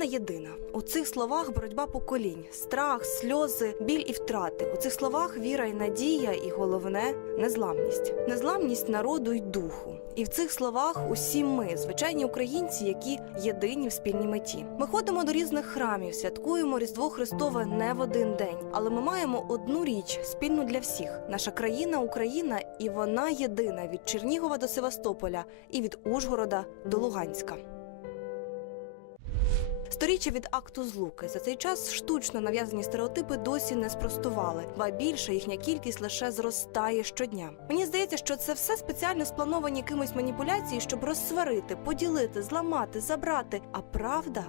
Україна єдина. У цих словах боротьба поколінь, страх, сльози, біль і втрати. У цих словах віра і надія, і головне незламність. Незламність народу й духу. І в цих словах усі ми, звичайні українці, які єдині в спільній меті. Ми ходимо до різних храмів, святкуємо Різдво Христове не в один день, але ми маємо одну річ спільну для всіх: наша країна Україна, і вона єдина від Чернігова до Севастополя і від Ужгорода до Луганська. Сторіччя від акту злуки за цей час штучно нав'язані стереотипи досі не спростували, ба більше їхня кількість лише зростає щодня. Мені здається, що це все спеціально сплановані якимись маніпуляції, щоб розсварити, поділити, зламати, забрати. А правда.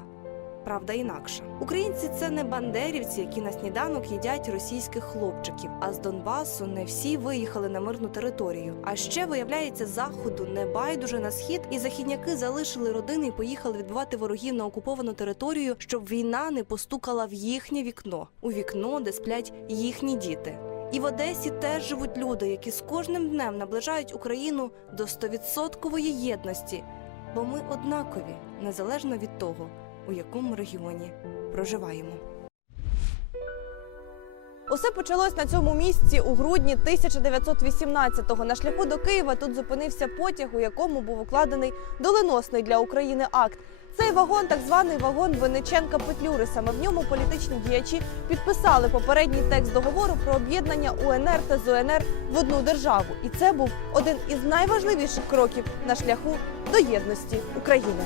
Правда інакша. Українці це не бандерівці, які на сніданок їдять російських хлопчиків. А з Донбасу не всі виїхали на мирну територію. А ще виявляється, заходу не байдуже на схід, і західняки залишили родини і поїхали відбивати ворогів на окуповану територію, щоб війна не постукала в їхнє вікно, у вікно, де сплять їхні діти. І в Одесі теж живуть люди, які з кожним днем наближають Україну до стовідсоткової єдності, бо ми однакові, незалежно від того, у якому регіоні проживаємо. Усе почалось на цьому місці у грудні 1918-го. На шляху до Києва тут зупинився потяг, у якому був укладений доленосний для України акт. Цей вагон, так званий вагон Винниченка Петлюри. Саме в ньому політичні діячі підписали попередній текст договору про об'єднання УНР та ЗУНР в одну державу. І це був один із найважливіших кроків на шляху до єдності України.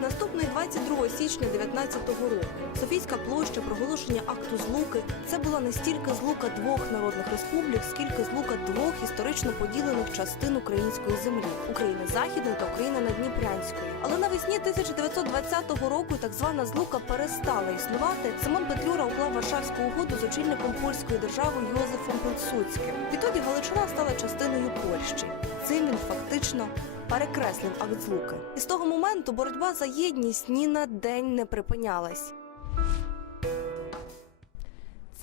Наступний 22 січня 19-го року Софійська площа проголошення акту злуки це була не стільки злука двох народних республік, скільки злука двох історично поділених частин української землі України Західної та України Надніпрянської. Але навесні 1920 року так звана злука перестала існувати. Симон Петлюра уклав Варшавську угоду з очільником польської держави Йозефом Пилсудським. Відтоді Галичина стала частиною Польщі. Цим він фактично перекреслив акт злуки. І з того моменту боротьба за єдність ні на день не припинялась.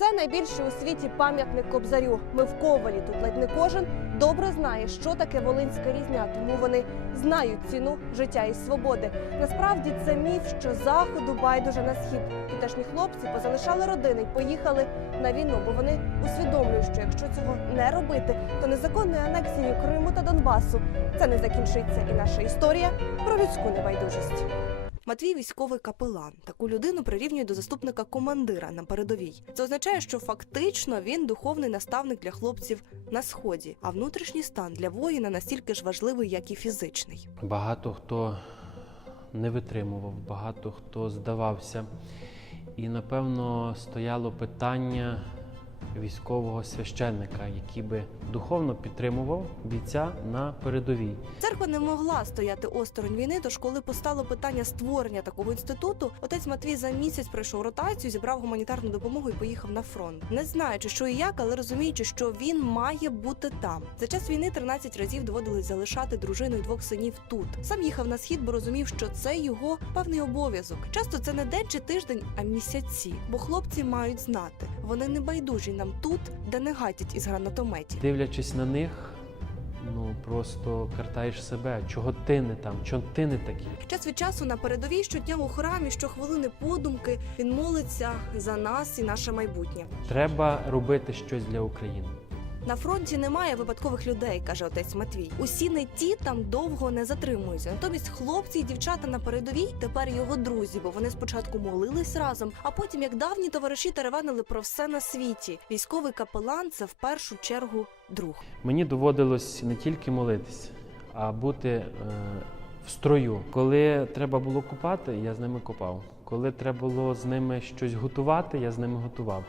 Це найбільший у світі пам'ятник Кобзарю. Ми в Ковалі. Тут ледь не кожен добре знає, що таке волинська різня, тому вони знають ціну життя і свободи. Насправді це міф, що заходу байдуже на схід. Тутешні хлопці позалишали родини й поїхали на війну, бо вони усвідомлюють, що якщо цього не робити, то незаконною анексією Криму та Донбасу це не закінчиться. І наша історія про людську небайдужість. Матвій військовий капелан. Таку людину прирівнює до заступника командира на передовій. Це означає, що фактично він духовний наставник для хлопців на сході, а внутрішній стан для воїна настільки ж важливий, як і фізичний. Багато хто не витримував, багато хто здавався. І напевно стояло питання військового священника, який би духовно підтримував бійця на передовій. Церква не могла стояти осторонь війни, тож коли постало питання створення такого інституту, отець Матвій за місяць пройшов ротацію, зібрав гуманітарну допомогу і поїхав на фронт. Не знаючи, що і як, але розуміючи, що він має бути там. За час війни 13 разів доводилось залишати дружину і двох синів тут. Сам їхав на схід, бо розумів, що це його певний обов'язок. Часто це не день чи тиждень, а місяці. Бо хлопці мають знати, вони не байдужі нам тут, де не гатять із гранатометів. Дивлячись на них, ну просто картаєш себе, чого ти не там, чого ти не такий. Час від часу на передовій щодня у храмі, щохвилини подумки, він молиться за нас і наше майбутнє. Треба робити щось для України. На фронті немає випадкових людей, каже отець Матвій. Усі не ті там довго не затримуються. Натомість хлопці і дівчата на передовій тепер його друзі, бо вони спочатку молились разом, а потім, як давні товариші, теревенили про все на світі. Військовий капелан це в першу чергу друг. Мені доводилось не тільки молитися, а бути е, в строю. Коли треба було купати, я з ними копав. Коли треба було з ними щось готувати, я з ними готував.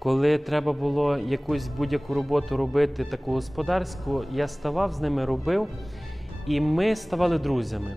Коли треба було якусь будь-яку роботу робити, таку господарську, я ставав з ними, робив, і ми ставали друзями.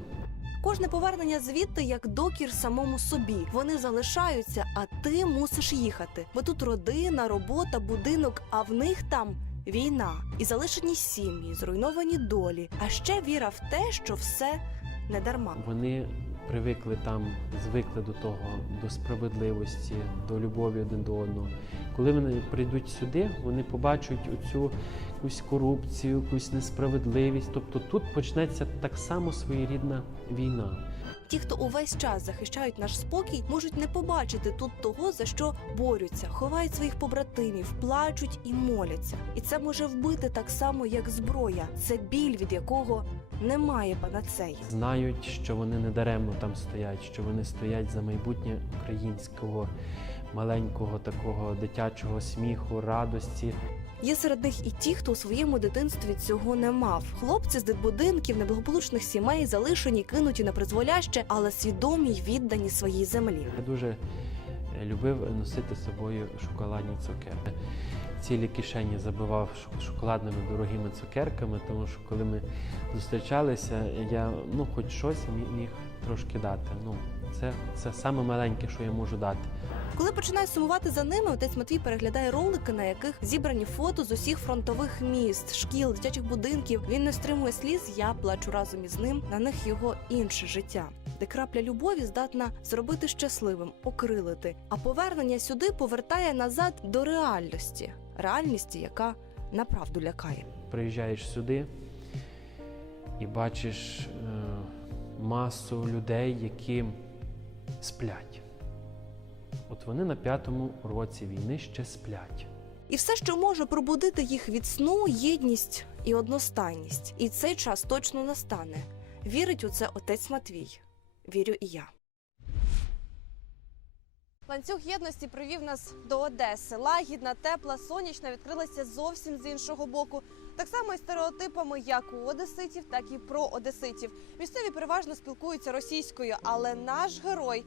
Кожне повернення звідти як докір самому собі. Вони залишаються, а ти мусиш їхати. Бо тут родина, робота, будинок, а в них там. Війна і залишені сім'ї, зруйновані долі, а ще віра в те, що все не дарма. Вони привикли там, звикли до того, до справедливості, до любові один до одного. Коли вони прийдуть сюди, вони побачать оцю якусь корупцію, якусь несправедливість. Тобто тут почнеться так само своєрідна війна. Ті, хто увесь час захищають наш спокій, можуть не побачити тут того, за що борються, ховають своїх побратимів, плачуть і моляться. І це може вбити так само, як зброя. Це біль, від якого немає панацеї. Знають, що вони не даремно там стоять, що вони стоять за майбутнє українського маленького такого дитячого сміху, радості. Є серед них і ті, хто у своєму дитинстві цього не мав. Хлопці з дитбудинків, неблагополучних сімей, залишені, кинуті на призволяще, але свідомі й віддані своїй землі. Я дуже е, любив носити з собою шоколадні цукерки. Цілі кишені забивав шок- шоколадними дорогими цукерками, тому що коли ми зустрічалися, я ну хоч щось міг трошки дати. Ну це, це саме маленьке, що я можу дати. Коли починає сумувати за ними, отець Матвій переглядає ролики, на яких зібрані фото з усіх фронтових міст, шкіл, дитячих будинків. Він не стримує сліз. Я плачу разом із ним. На них його інше життя, де крапля любові здатна зробити щасливим, окрилити. А повернення сюди повертає назад до реальності, реальності, яка направду лякає. Приїжджаєш сюди і бачиш е, масу людей, які сплять. От вони на п'ятому році війни ще сплять. І все, що може пробудити їх від сну, єдність і одностайність. І цей час точно настане. Вірить у це отець Матвій. Вірю і я. Ланцюг єдності привів нас до Одеси. Лагідна, тепла, сонячна відкрилася зовсім з іншого боку. Так само і стереотипами як у одеситів, так і про одеситів. Місцеві переважно спілкуються російською, але наш герой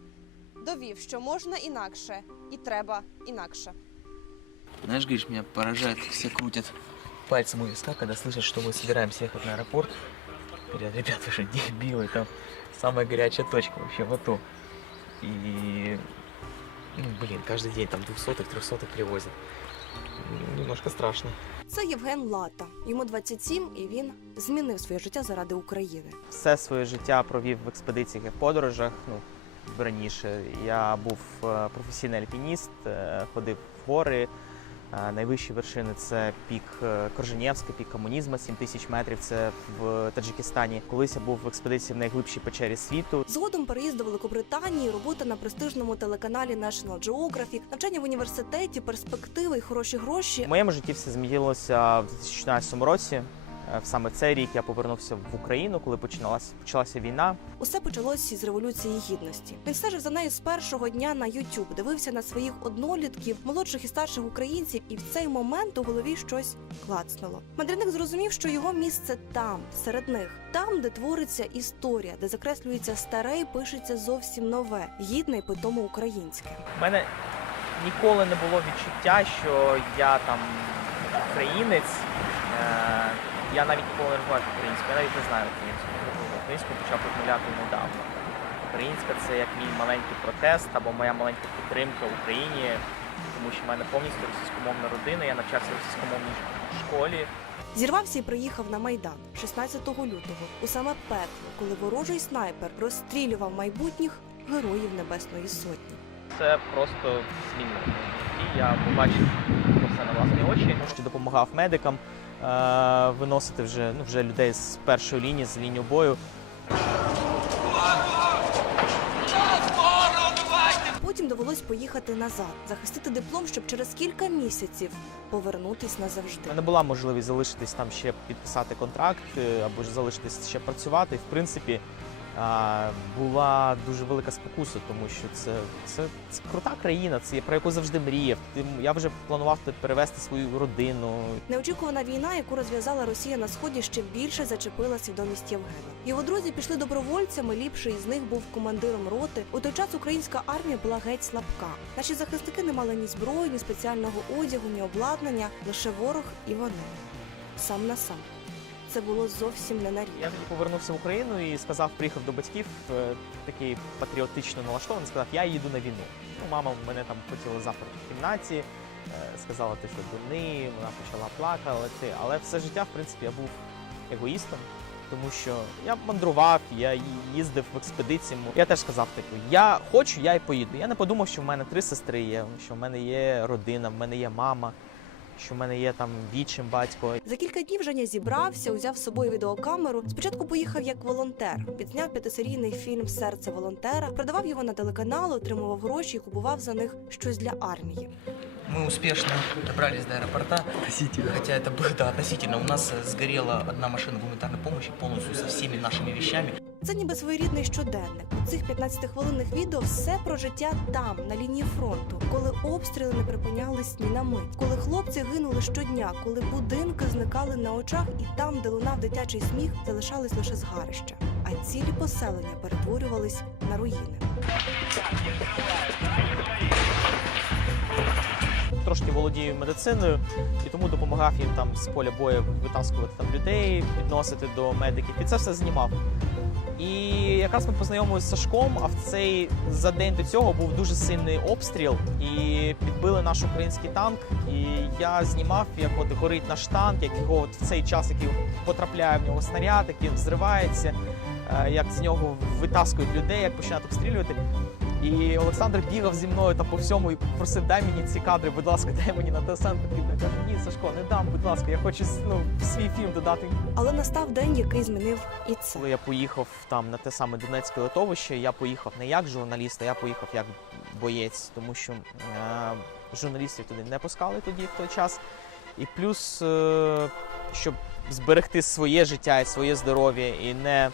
довів, що можна інакше і треба інакше. Знаешь, Гриш, меня поражает, как все крутят пальцем у виска, когда слышат, что мы собираемся ехать на аэропорт. Говорят, ребята, вы же дебилы, там самая горячая точка вообще в АТО. И, ну, блин, каждый день там двухсотых, трехсотых привозят. Ну, Немножко страшно. Це Євген Лата. Йому 27, і він змінив своє життя заради України. все своє життя провів в експедиціях і подорожах. Ну раніше я був е, професійний альпініст, е, ходив в гори. Е, Найвищі вершини це пік Корженєвська, пік комунізму, 7 тисяч метрів. Це в Таджикистані. Колись я був в експедиції в найглибшій печері світу. Згодом переїзд до Великобританії, робота на престижному телеканалі National Geographic, навчання в університеті, перспективи і хороші гроші. В моєму житті все змінилося в 2014 році. Е, саме цей рік я повернувся в Україну, коли починалася почалася війна. Усе почалось із революції гідності. Він стежив за нею з першого дня на YouTube, дивився на своїх однолітків, молодших і старших українців, і в цей момент у голові щось клацнуло. Мандрівник зрозумів, що його місце там, серед них, там, де твориться історія, де закреслюється старе і пишеться зовсім нове, гідне і питомо українське. У мене ніколи не було відчуття, що я там українець. Е, Я навіть ніколи не розмовляю українською, я навіть не знаю українську. Українську почав розмовляти недавно. Українська це як мій маленький протест або моя маленька підтримка Україні, тому що в мене повністю російськомовна родина. Я навчався в російськомовній школі. Зірвався і приїхав на майдан 16 лютого, у саме пекло, коли ворожий снайпер розстрілював майбутніх героїв Небесної Сотні. Це просто змінило моє житті. Я побачив це на власні очі. Що допомагав медикам виносити вже ну вже людей з першої лінії, з лінії бою. Потім довелось поїхати назад, захистити диплом, щоб через кілька місяців повернутись назавжди. Не була можливість залишитись там ще підписати контракт е, або ж залишитись ще працювати. В принципі була дуже велика спокуса, тому що це, це, це крута країна, це про яку завжди мріяв. Я вже планував тут перевести свою родину. Неочікувана війна, яку розв'язала Росія на сході, ще більше зачепила свідомість Євгена. Його друзі пішли добровольцями. Ліпший із них був командиром роти. У той час українська армія була геть слабка. Наші захисники не мали ні зброї, ні спеціального одягу, ні обладнання. Лише ворог і вони сам на сам. Це було зовсім не на рік. Я тоді повернувся в Україну і сказав, приїхав до батьків е, такий патріотично налаштований, сказав, я їду на війну. Ну, мама мене там хотіла заперти в кімнаті, е, сказала, ти що дурний, вона почала плакати, але все життя, в принципі, я був егоїстом. Тому що я мандрував, я їздив в експедиції. Я теж сказав таку: я хочу, я й поїду. Я не подумав, що в мене три сестри є, що в мене є родина, в мене є мама що в мене є там вічим батько. За кілька днів Женя зібрався, узяв з собою відеокамеру. Спочатку поїхав як волонтер, відзняв п'ятисерійний фільм Серце волонтера, продавав його на телеканали, отримував гроші і купував за них щось для армії. Мы успешно добрались до аэропорта. Относительно. Хотя это было, да, относительно. У нас э, сгорела одна машина гуманитарной помощи полностью со всеми нашими вещами. Це ніби своєрідний щоденник. У цих 15-хвилинних відео все про життя там, на лінії фронту, коли обстріли не припинялись ні на мить, коли хлопці гинули щодня, коли будинки зникали на очах, і там, де лунав дитячий сміх, залишались лише згарища, а цілі поселення перетворювались на руїни. Трошки володію медициною і тому допомагав їм там з поля бою витаскувати там людей, відносити до медиків. І це все знімав. І якраз ми познайомилися з Сашком, а в цей за день до цього був дуже сильний обстріл, і підбили наш український танк. І я знімав, як от горить наш танк, як його от в цей час, який потрапляє в нього снаряд, який взривається, е, як з нього витаскують людей, як починають обстрілювати. І Олександр бігав зі мною там по всьому і просив, дай мені ці кадри, будь ласка, дай мені на ТСН потрібно. Я кажу, ні, Сашко, не дам, будь ласка, я хочу ну, свій фільм додати. Але настав день, який змінив і це. Коли я поїхав там на те саме Донецьке литовище, я поїхав не як журналіст, а я поїхав як боєць, тому що е, журналістів туди не пускали тоді в той час. І плюс, е, щоб зберегти своє життя і своє здоров'я, і не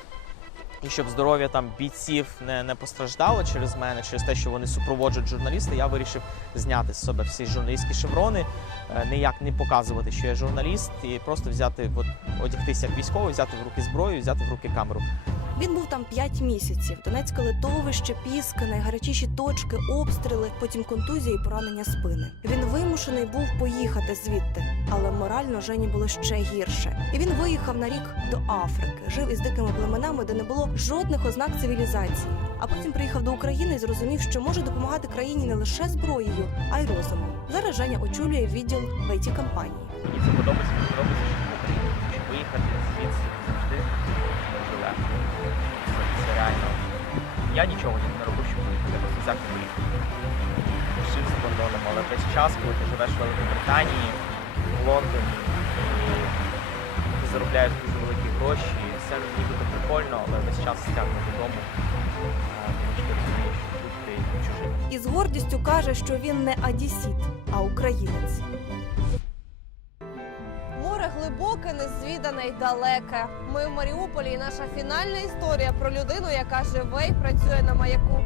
і щоб здоров'я там бійців не, не постраждало через мене, через те, що вони супроводжують журналіста, я вирішив зняти з себе всі журналістські шеврони, е, ніяк не показувати, що я журналіст, і просто взяти, от, одягтися як військовий, взяти в руки зброю, взяти в руки камеру. Він був там 5 місяців. Донецьке литовище, Піски, найгарячіші точки, обстріли, потім контузія і поранення спини. Він вимушений був поїхати звідти, але морально Жені було ще гірше. І він виїхав на рік до Африки, жив із дикими племенами, де не було жодних ознак цивілізації. А потім приїхав до України і зрозумів, що може допомагати країні не лише зброєю, а й розумом. Зараз Женя очолює відділ в it компанії. Це подобається, подобається, що щоб виїхати звідси завжди Я нічого не роблю, щоб виїхати, просто взяв і. Жив за кордоном, але весь час, коли ти живеш в Великій Британії, в Лондоні, і ти заробляєш дуже великі гроші, все нібито прикольно, але весь час стягнув додому. І з гордістю каже, що він не адісіт, а українець. Глибоке, незвідане й далеке. Ми в Маріуполі, і наша фінальна історія про людину, яка живе і працює на маяку.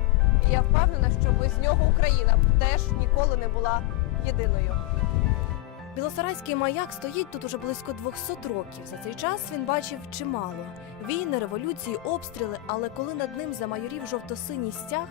І я впевнена, що без нього Україна теж ніколи не була єдиною. Білосарайський маяк стоїть тут уже близько 200 років. За цей час він бачив чимало війни, революції, обстріли. Але коли над ним замайорів жовто-синій стяг,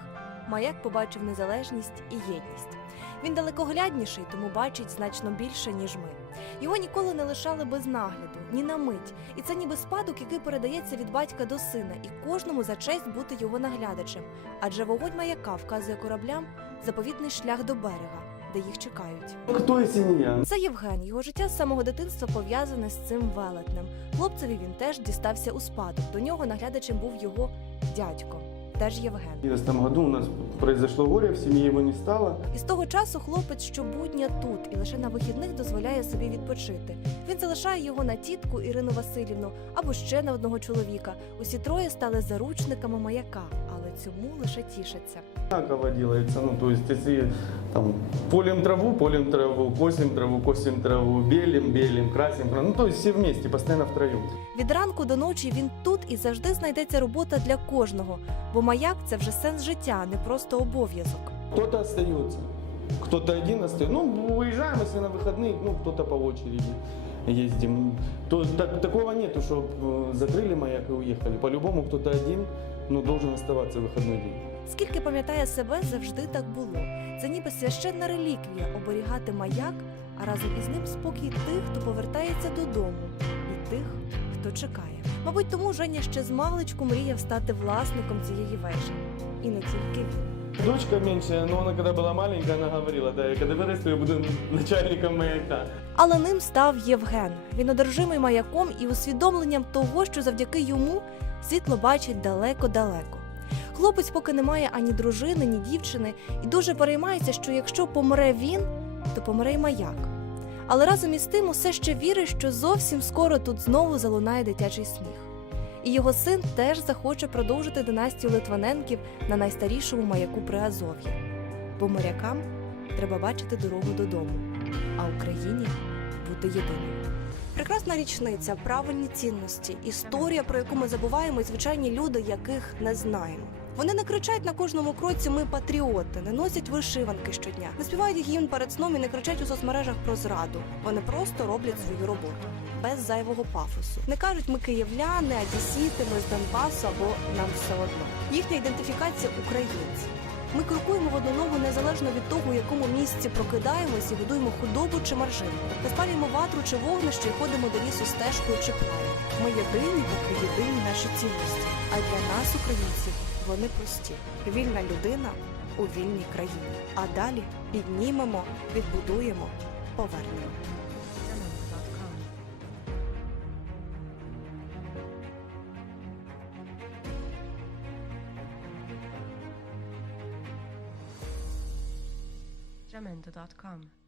маяк побачив незалежність і єдність. Він далекоглядніший, тому бачить значно більше, ніж ми. Його ніколи не лишали без нагляду, ні на мить. І це ніби спадок, який передається від батька до сина, і кожному за честь бути його наглядачем. Адже вогонь маяка вказує кораблям заповітний шлях до берега, де їх чекають. Кто, если не я? Це Євген. Його життя з самого дитинства пов'язане з цим велетнем. Хлопцеві він теж дістався у спадок. До нього наглядачем був його дядько, теж Євген. В 2011 году у нас произошло горе, в сім'ї його не стало. І з того часу хлопець щобудня тут і лише на вихідних дозволяє собі відпочити. Він залишає його на тітку Ірину Васильівну або ще на одного чоловіка. Усі троє стали заручниками маяка, цьому лише тішаться. Одинаково делается, ну то есть если там полем траву, полем траву, косим траву, косим траву, белим, белим, красим, красим. ну то есть все вместе, постоянно втроем. Від ранку до ночі він тут і завжди знайдеться робота для кожного, бо маяк це вже сенс життя, а не просто обов'язок. Кто-то остается, кто-то один остается. Ну, уезжаем, если на выходные, ну, кто-то по очереди ездим. То, так, такого нету, что закрыли маяк и уехали. По-любому кто-то один, ну, должен оставаться в выходной день. Скільки пам'ятає себе, завжди так було. Це ніби священна реліквія оберігати маяк, а разом із ним спокій тих, хто повертається додому, і тих, хто чекає. Мабуть, тому Женя ще з маличку мріяв стати власником цієї вежі. І не тільки він. Дочка меньшая, но она когда была маленькая, она говорила, да, я когда вырасту, я буду начальником маяка. Але ним став Євген. Він одержимий маяком і усвідомленням того, що завдяки йому світло бачить далеко-далеко. Хлопець поки не має ані дружини, ні дівчини, і дуже переймається, що якщо помре він, то помре й маяк. Але разом із тим усе ще вірить, що зовсім скоро тут знову залунає дитячий сміх. І його син теж захоче продовжити династію Литваненків на найстарішому маяку при Азов'ї. Бо морякам треба бачити дорогу додому, а Україні бути єдиною. Прекрасна річниця, правильні цінності, історія, про яку ми забуваємо, і звичайні люди, яких не знаємо. Вони не кричать на кожному кроці Ми патріоти, не носять вишиванки щодня, не співають гімн перед сном і не кричать у соцмережах про зраду. Вони просто роблять свою роботу без зайвого пафосу. Не кажуть ми київляни, одесіти, ми з Донбасу або нам все одно. Їхня ідентифікація українці. Ми крокуємо в одну ногу незалежно від того, у якому місці прокидаємось і годуємо худобу чи маржинку. Розпалюємо ватру чи вогнище і ходимо до лісу стежкою чи плаєм. Ми єдині, поки єдині наші цінності. А для нас, українців, вони прості. Вільна людина у вільній країні. А далі піднімемо, відбудуємо, повернемо. gmail.com.